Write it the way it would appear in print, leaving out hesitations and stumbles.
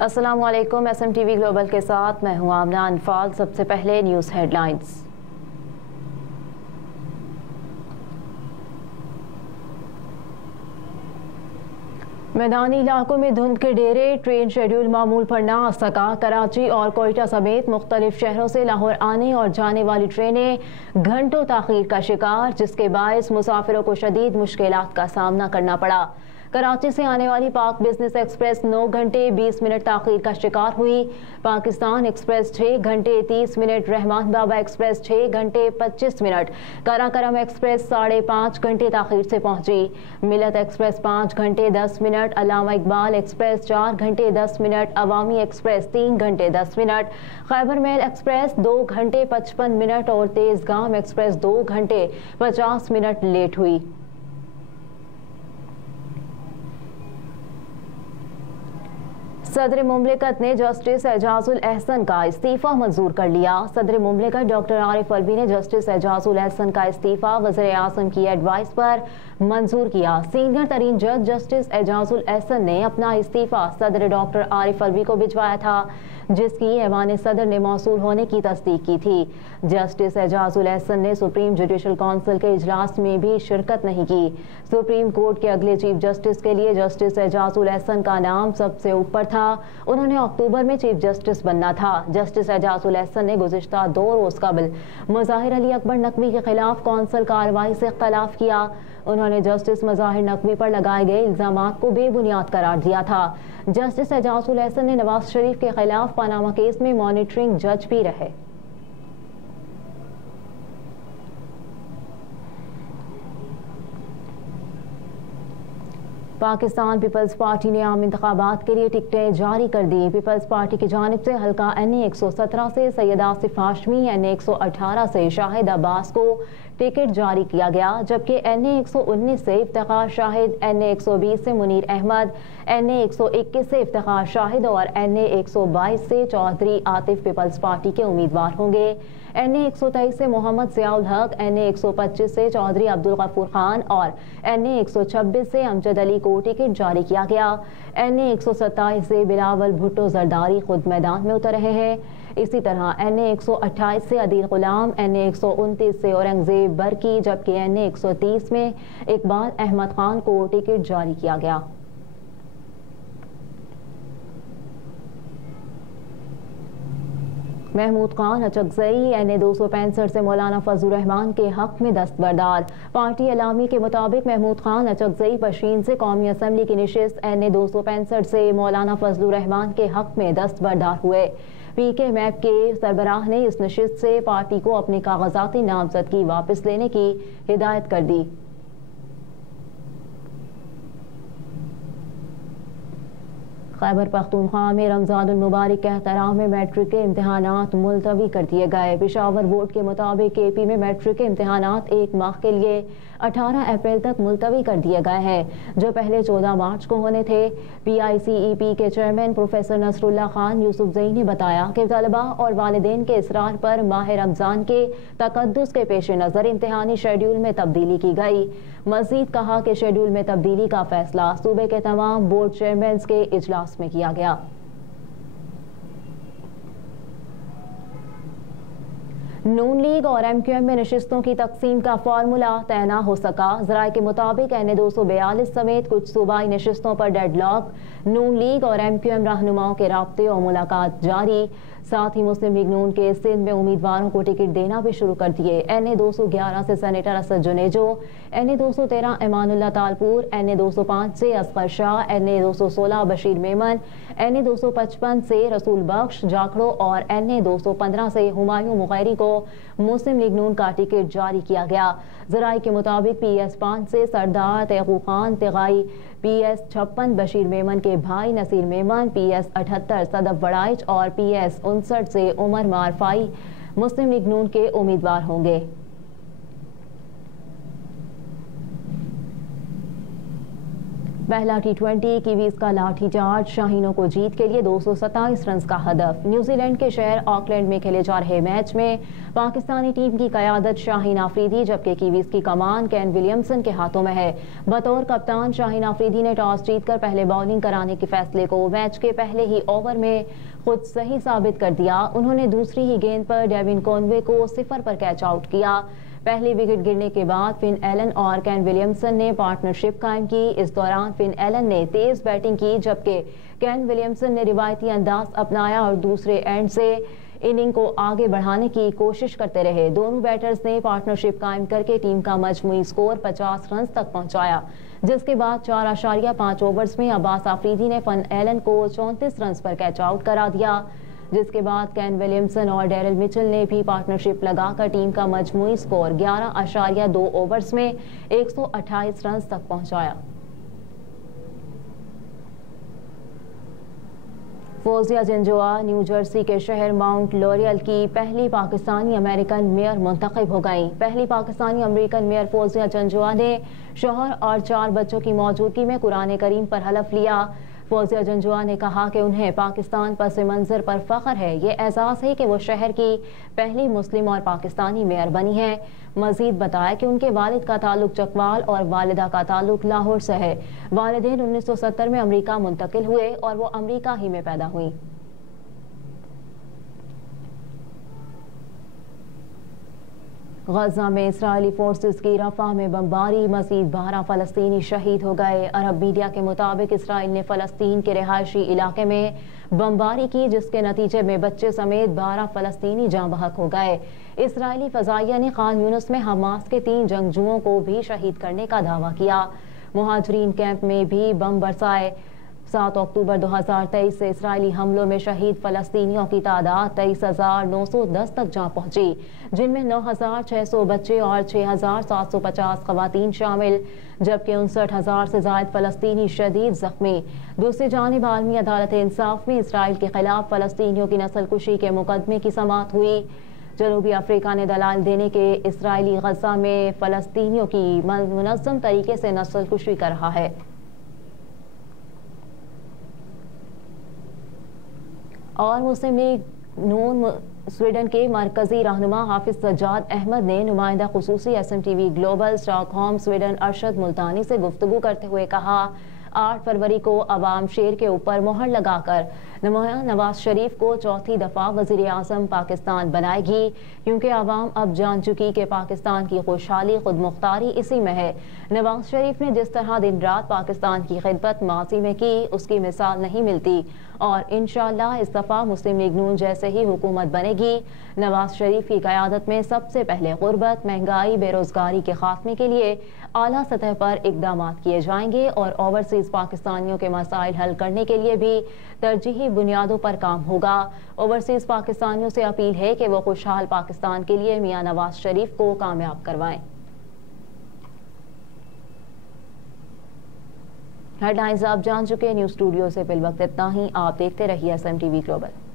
अस्सलाम वालेकुम। SMTV global के साथ मैं हूं आमना अनफाल। सबसे पहले न्यूज़ हेडलाइंस। मैदानी इलाकों में धुंध के डेरे, ट्रेन शेड्यूल मामूल पर ना आ सका। कराची और कोयटा समेत मुख्तलिफ शहरों से लाहौर आने और जाने वाली ट्रेनें घंटों ताखीर का शिकार, जिसके बायस मुसाफिरों को शदीद मुश्किलात का सामना करना पड़ा। कराची से आने वाली पाक बिजनेस एक्सप्रेस 9 घंटे 20 मिनट ताखीर का शिकार हुई। पाकिस्तान एक्सप्रेस 6 घंटे 30 मिनट, रहमान बाबा एक्सप्रेस 6 घंटे 25 मिनट, काराकरम एक्सप्रेस 5.5 घंटे ताखीर से पहुंची। मिलत एक्सप्रेस 5 घंटे 10 मिनट, अल्लामा इकबाल एक्सप्रेस 4 घंटे 10 मिनट, अवामी एक्सप्रेस 3 घंटे 10 मिनट, खैबर मेल एक्सप्रेस 2 घंटे 55 मिनट और तेजगाम एक्सप्रेस 2 घंटे 50 मिनट लेट हुई। सदर मुमलिकत ने जस्टिस एजाजुल एहसन का इस्तीफा मंजूर कर लिया। सदर मुमलिकत डॉक्टर आरिफ अलवी ने जस्टिस एजाजुल एहसन का इस्तीफा वज़ीर आज़म की एडवाइस पर मंजूर किया। सीनियर तरीन जज जस्टिस एजाजुल एहसन ने अपना इस्तीफा सदर डॉक्टर आरिफ अलवी को भिजवाया था, जिसकी ऐवान सदर ने मौसूल होने की तस्दीक की थी। जस्टिस एजाजुल एहसन ने सुप्रीम जुडिशल काउंसिल के इजलास में भी शिरकत नहीं की। सुप्रीम कोर्ट के अगले चीफ जस्टिस के लिए जस्टिस एजाजुल एहसन का नाम सबसे ऊपर था। उन्होंने अक्टूबर में चीफ जस्टिस बनना था। जस्टिस एजाजुल एहसन ने गुज़िश्ता 2 रोज कबल मुज़ाहिर अली अकबर नकवी के खिलाफ कौंसल कार्रवाई से इख्तलाफ किया। उन्होंने जस्टिस मुज़ाहिर नकवी पर लगाए गए इल्जामात को बेबुनियाद करार दिया था। जस्टिस एजाजुल एहसन ने नवाज शरीफ के खिलाफ पनामा केस में मॉनिटरिंग जज भी रहे। पाकिस्तान पीपल्स पार्टी ने आम इंतखाबात के लिए टिकटें जारी कर दी। पीपल्स पार्टी की जानिब से हल्का NA 117 से सैयद आसिफ हाशमी, NA 118 से शाहिद अब्बास को टिकट जारी किया गया, जबकि NA 119 से इफ्तिखार शाहिद, NA 120 से मुनीर अहमद, NA 121 से इफ्तिखार शाहिद और NA 122 से चौधरी आतिफ पीपल्स पार्टी के उम्मीदवार होंगे। NA 123 से मोहम्मद ज़ियाउल हक, NA 125 से चौधरी अब्दुल गफूर खान और NA 126 से अमजद अली को टिकट जारी किया गया। NA 127 से बिलावल भुट्टो जरदारी खुद मैदान में उतर रहे हैं। इसी तरह NA 128 से अदील गुलाम, NA 129 से औरंगजेब बरकी, जबकि NA 130 में इकबाल अहमद खान को टिकट जारी किया गया। महमूद खान अचकजई NA 265 से मौलाना फजलुर रहमान के हक में दस्तबरदार। पार्टी अलामी के मुताबिक महमूद खान अचकजई पशीन से कौमी असम्बली की नशिस्त NA 265 से मौलाना फजलुर रहमान के हक में दस्तबरदार हुए। PK मैप के सरबराह ने इस नशिस्त से पार्टी को अपने कागजाती नामजदगी वापस लेने की हिदायत कर दी। खैबर पख्तूनख्वा में रमज़ानुल मुबारक के एहतराम में मैट्रिक के इम्तहानात मुलतवी कर दिए गए। पेशावर बोर्ड के मुताबिक KP में मैट्रिक के इम्तहानात 1 माह के लिए 18 अप्रैल तक मुलतवी कर दिए गए हैं, जो पहले 14 मार्च को होने थे। PICEP के चेयरमैन प्रोफेसर नसरुल्लाह खान यूसुफजई ने बताया कि तलबा और वालिदैन के इसरार पर माह रमज़ान के तकद्दुस के पेश नज़र इम्तहानी शेड्यूल में तब्दीली की गई। मज़ीद कहा कि शेड्यूल में तब्दीली का फैसला सूबे के तमाम बोर्ड चेयरमैन के इजलास में किया गया। नून लीग और MQM में नशिस्तों की तकसीम का फार्मूला तय न हो सका। ज़राए के मुताबिक NA 242 समेत कुछ सूबाई नशिस्तों पर डेडलॉक। नून लीग और MQM रहनुमाओं के राब्ते और मुलाकात जारी। साथ ही मुस्लिम लीग नून के सिंध में उम्मीदवारों को टिकट देना भी शुरू कर दिए। NA 211 से senator Asad Junejo, NA 213 Imanullah Talpur, NA 205 से असगर शाह, NA 216 बशीर मेमन, NA 255 से रसूल बख्श जाखड़ो और NA 215 से हुमायूं मुगैरी को मुस्लिम लीग नून का टिकट जारी किया गया। ज़राए के मुताबिक PS 5 से सरदार तैयकूब खान तिगाई, PS 56 बशीर मेमन के भाई नसीर मेमन, PS 78 सदफ वड़ाइच और PS 59 से उमर मारफाई मुस्लिम लीग नून के उम्मीदवार होंगे। पहला T20 कीवीज का लाठीचार्ज, शाहीनों को जीत के लिए 227 रन का हदफ। न्यूजीलैंड के शहर ऑकलैंड में खेले जा रहे मैच में पाकिस्तानी टीम की कयादत शाहीन आफरीदी, जबकि कीवीज की कमान केन विलियमसन के हाथों में है। बतौर कप्तान शाहीन आफरीदी ने टॉस जीतकर पहले बॉलिंग कराने के फैसले को मैच के पहले ही ओवर में खुद सही साबित कर दिया। उन्होंने दूसरी ही गेंद पर डेविन कॉनवे को 0 पर कैच आउट किया। पहली विकेट गिरने के बाद फिन एलन और केन विलियमसन ने पार्टनरशिप कायम की। इस दौरान फिन एलन ने तेज बैटिंग की, जबकि केन विलियमसन ने रिवायती अंदाज अपनाया और दूसरे एंड से इनिंग को आगे बढ़ाने की कोशिश करते रहे। दोनों बैटर्स ने पार्टनरशिप कायम करके टीम का मजमूई स्कोर 50 रन तक पहुंचाया, जिसके बाद 4.5 ओवर्स में अब्बास आफरीदी ने फिन एलन को 34 रन पर कैच आउट करा दिया, जिसके बाद केन विलियमसन और डेरिल मिचेल ने भी पार्टनरशिप लगाकर टीम का मजमूई स्कोर 11.2 ओवर्स में 128 रन तक पहुंचाया। फौजिया जंजुआ न्यू जर्सी के शहर माउंट लॉरियल की पहली पाकिस्तानी अमेरिकन मेयर मुंतखब हो गई। पहली पाकिस्तानी अमेरिकन मेयर फौजिया जंजुआ ने शौहर और 4 बच्चों की मौजूदगी में कुरान करीम पर हलफ लिया। फौजिया जंजुआ ने कहा कि उन्हें पाकिस्तान पस मंजर पर फख्र है। ये एहसास है कि वो शहर की पहली मुस्लिम और पाकिस्तानी मेयर बनी है। मजीद बताया कि उनके वालिद का ताल्लुक चकवाल और वालिदा का ताल्लुक लाहौर से है। वालिदैन 1970 में अमेरिका मुंतकिल हुए और वो अमेरिका ही में पैदा हुई। गजा में इसराइली फोर्सेस की रफा में बमबारी, मजीद 12 फलस्तीनी शहीद हो गए। अरब मीडिया के मुताबिक इसराइल ने फलस्तीन के रिहायशी इलाके में बमबारी की, जिसके नतीजे में बच्चे समेत 12 फलस्तीनी जाँ बहक हो गए। इसराइली फजाइया ने खान यूनिस में हमास के 3 जंगजुओं को भी शहीद करने का दावा किया। मुहाजिरीन कैंप में भी बम बरसाए। 7 अक्टूबर 2023 से इसराइली हमलों में शहीद फलस्तीनियों की तादाद 23,910 तक जा पहुंची, जिनमें 9,600 बच्चे और 6,750 खवातीन शामिल, जबकि 59,000 से ज्यादा फलस्तीनी शदीद जख्मी। दूसरी जानिब आलमी अदालत इंसाफ में इसराइल के खिलाफ फलस्तीनियों की नस्लकुशी के मुकदमे की समाअत हुई। जनूबी अफ्रीका ने दलाल देने के इसराइली गजा में फलस्तीनियों की मुनज़्ज़म तरीके से नस्लकुशी कर रहा है। और मुस्लिम लीग नून स्वीडन के मरकजी रहनुमा हाफिज सज्जाद अहमद ने नुमाइंदा खुसूसी SMTV global Stockholm Sweden Arshad Multani से गुफ्तगू करते हुए कहा, 8 फरवरी को अवाम शेर के ऊपर मोहर लगाकर नुमाया नवाज शरीफ को चौथी दफा वजीर आजम पाकिस्तान बनाएगी, क्योंकि अवाम अब जान चुकी कि पाकिस्तान की खुशहाली खुद मुख्तारी इसी में है। नवाज शरीफ ने जिस तरह दिन रात पाकिस्तान की खिदमत माजी में की, उसकी मिसाल नहीं मिलती और इंशाअल्लाह इस दफा मुस्लिम लीग नून जैसे ही हुकूमत बनेगी। नवाज शरीफ की क़यादत में सबसे पहले गुर्बत, महंगाई, बेरोजगारी के खात्मे के लिए आला सतह पर इकदाम किए जाएंगे और ओवरसीज पाकिस्तानियों के मसाइल हल करने के लिए भी तरजीही बुनियादों पर काम होगा। ओवरसीज पाकिस्तानियों से अपील है कि वो खुशहाल पाकिस्तान के लिए मियां नवाज शरीफ को कामयाब करवाएं। हेडलाइंस आप जान चुके। न्यूज़ स्टूडियो से फिल वक्त इतना ही। आप देखते रहिए SMTV ग्लोबल।